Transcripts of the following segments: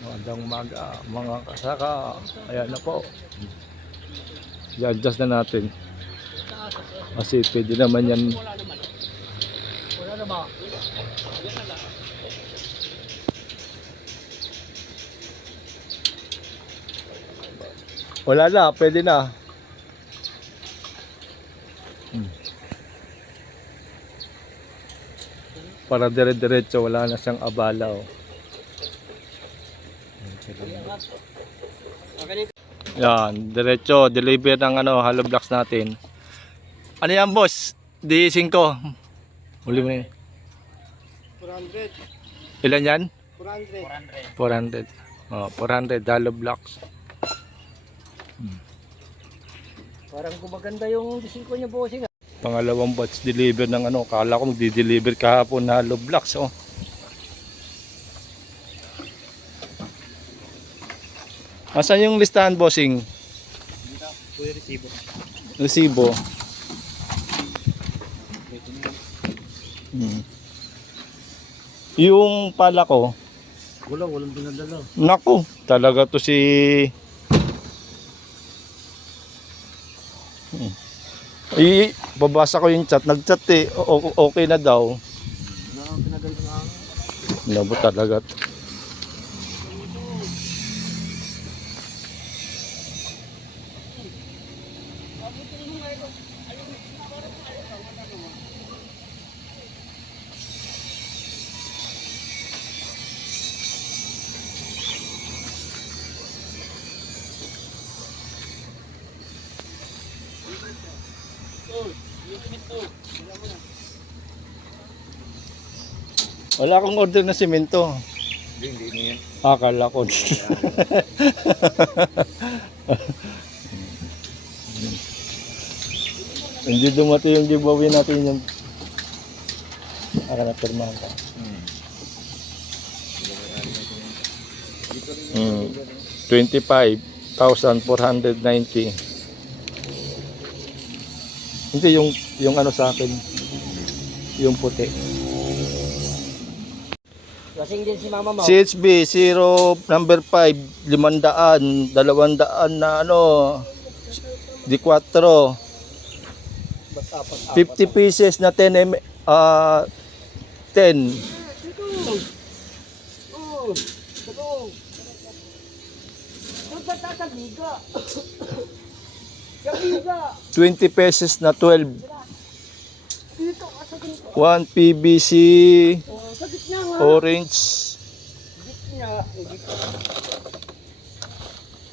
Magandang umaga mga kasaka. Ayan na po. I-adjust na natin. Kasi pwede naman yan. Wala na ba? Wala na, pwede na. Para dire-diretso, wala na siyang abala. Oh. Yan, diretso, deliver ng hollow blocks natin. Ano yan, boss? D5. Huli mo yun. 400. Ilan yan? 400. 400. Oh, 400 hollow blocks. Parang gumaganda yung disiko niya, bossing. Pangalawang batch deliver ng kala ko magdi-deliver kahapon na hollow blocks. Oh. Asan yung listahan, bossing? Kuya resibo. Resibo. Yung pala ko, Walang pinadala. naku, talaga to si babasa ko yung chat, nag-chat eh, okay na daw. Pinagal na nga. Nabo talaga. Wala akong order na simento. Hindi na yan. Akala ko. Hindi dumating yung giveaway natin yung na pirmahan ka. 25,490. Hindi yung sa akin. Yung puti. Lasing din si mama mo. CHB 0 number 5 500 200 na D4 50 pieces na 10 10 20 pesos na 12 1 PVC orange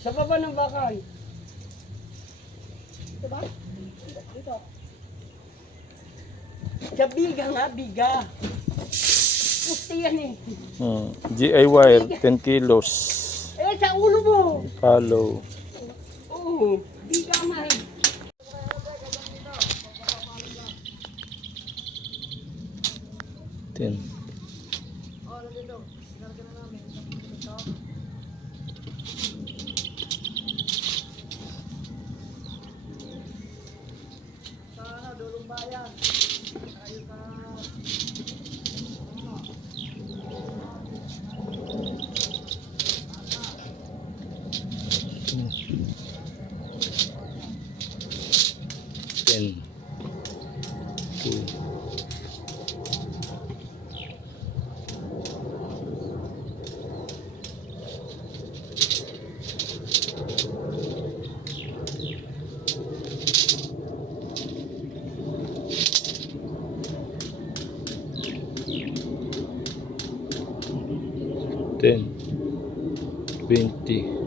Sa baba ng bakal. Ito ba? Dito. Sa biga nga, biga. Pusti yan eh. GI wire 10 kilos Eh, sa ulo mo. follow Oo, biga nga eh. ten. Ten. 2. Ten. 20.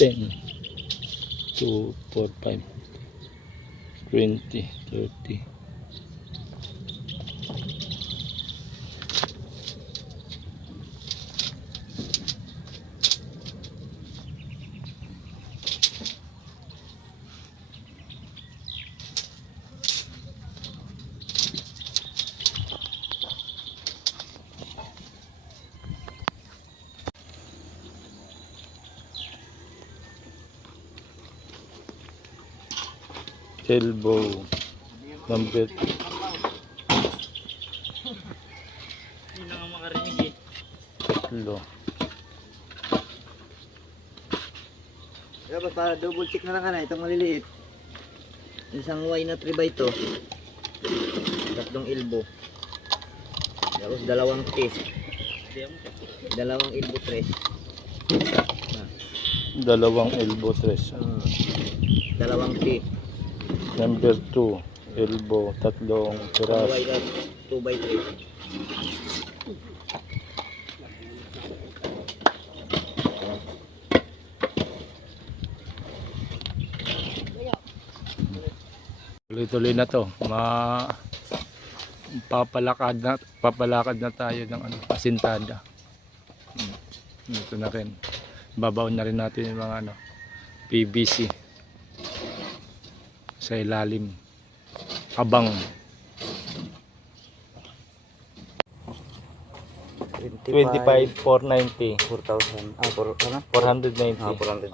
10, 2, 4, 5, 20, 30. elbow. Number Hindi na nga makarinig eh. 3. Dapat para double check na lang ka na itong maliliit. Isang Y na 3x2. Tatlong elbow. Tapos dalawang T. Dalawang elbow press. Dalawang elbow tres. Dalawang T. Number 2, elbow, tatlong Isang piraso. Y na 2x3. Tuloy-tuloy na to. Papalakad na tayo ng ano, asintada. Ito na rin. Babaon na rin natin yung mga ano, PVC sa ilalim. Abang. 25, 490. 4,000. 490. 490.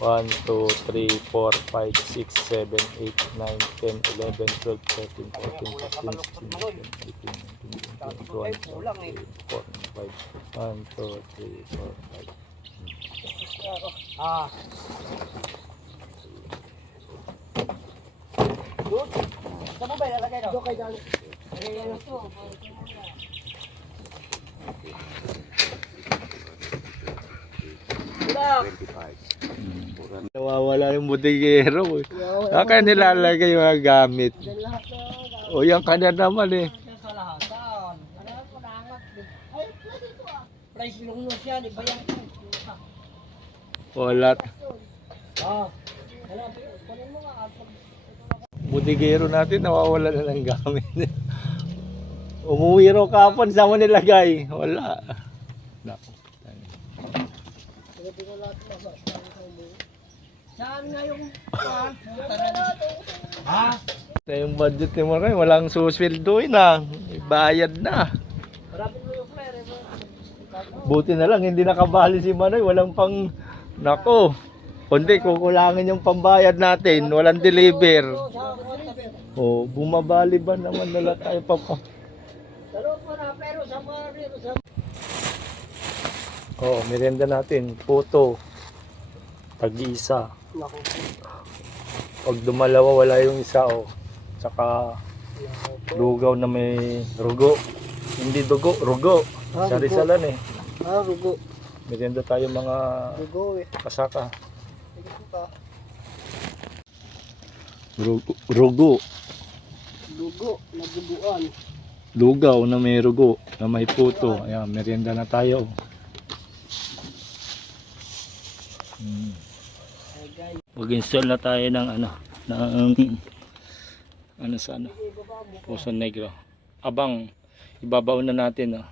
1, 2, 3, 4, 5, 6, 7, 8, 9, 10, 11, 12, 13, 14, 15, 16, 17, 18, 19, 20, 21, 22, 23, 24, 25. 1, 2, 3, 4, 5. Ah. Good. Saan mo ba ilalagay daw? Doon kay Dali. Nawawala yung butigero. Kaya nilalagay yung mga gamit. O yan kanya naman eh. Sa lahatan. Ano ko naangat. Ay, pwede ko ah. Price long nose yan. Iba yan. Wala. Ah. Wala. Kunin mo nga. Butigero natin nawawala na ng gamit. Umuwi raw kapon, saan mo nilagay? Wala. Naku. Pwede ko lahat labas. Saan nga yung... Ha? Sa yung budget ni Maray, walang susweldoin na. Bayad na. Marapin mo yung flare. Buti na lang, hindi nakabali si Manoy. Walang pang... Nako. Kundi kukulangin yung pambayad natin. Walang deliver. Oh, bumabali ba naman nila tayo papa? Dalawang mo na pero sa mga sa... Oh, merienda natin. Puto. Tag-isa. Naku. Pag dumalawa, wala yung isa, oh. Tsaka lugaw na may rugo. Hindi dugo, rugo. Ah, Sari-salan eh. Ah, rugo. Merienda tayo mga Rugo eh. kasaka. Sige po ka. Rugo. Rugo. Nagubuan. Lugaw na may rugo, na may puto. Ayan, merienda na tayo. Mag-install na tayo ng ano sa ano, Puso Negro. Abang, ibabaon na natin. Oh.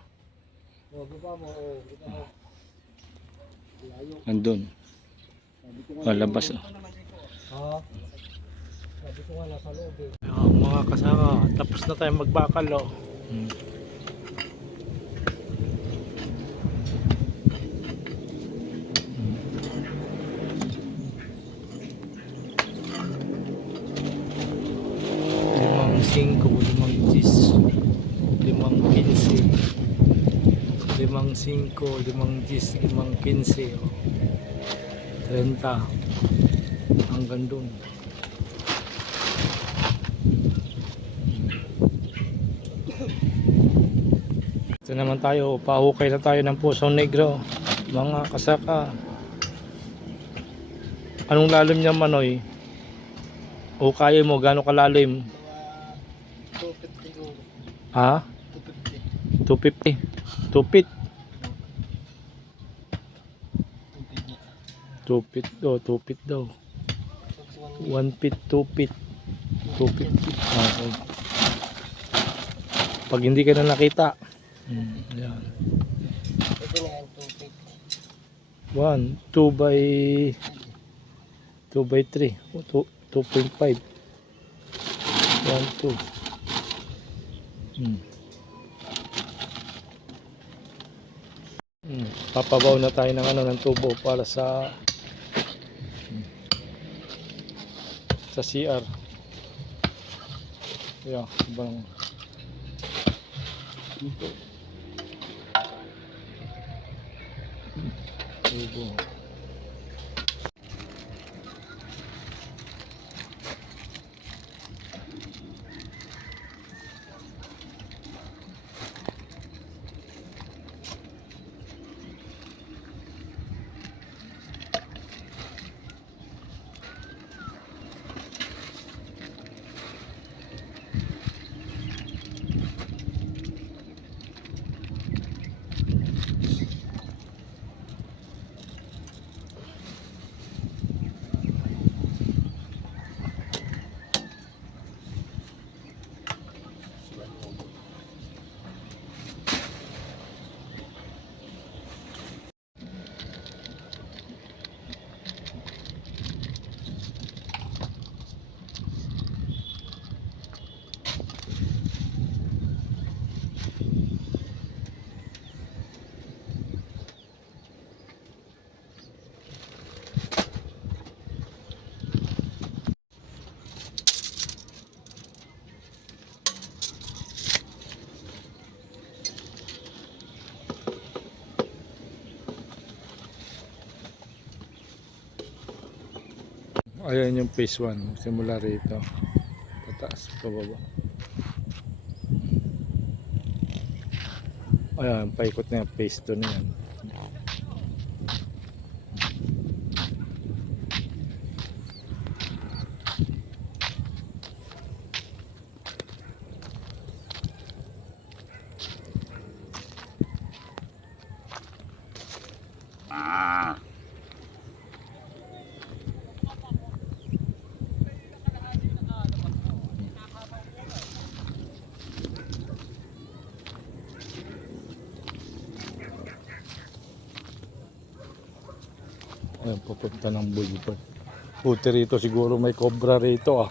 Andun. Palabas. Oh. Sabi ko nga nasa loob eh. Mga kasama, tapos na tayo magbakal. Oh. Limang 5, 5 10, 5 15, 5 5, 5 10, 5 15, 30 hanggang dun. Ito naman tayo, pahukay na tayo ng Puso Negro, mga kasaka. Anong lalim niya, Manoy? Hukayin mo, gano'ng kalalim? 250 go. Ha? 250. 250. 2 feet. 2 feet daw, 2 feet daw. 1 feet, 2 feet. 2 feet. Okay. Pag hindi ka na nakita. Ayan. Ito na yan, 250. 1, 2 by 3. 2.5. 1, 2. Papabaw na tayo ng ng tubo para sa CR. Yeah, bang. Dito. Tubo. Ayan yung phase 1. Simula rito. Pataas, pababa. Ayan, paikot na yung phase 2 na yan. Ayan, pupunta ng boulevard. Puti rito siguro may cobra rito ah.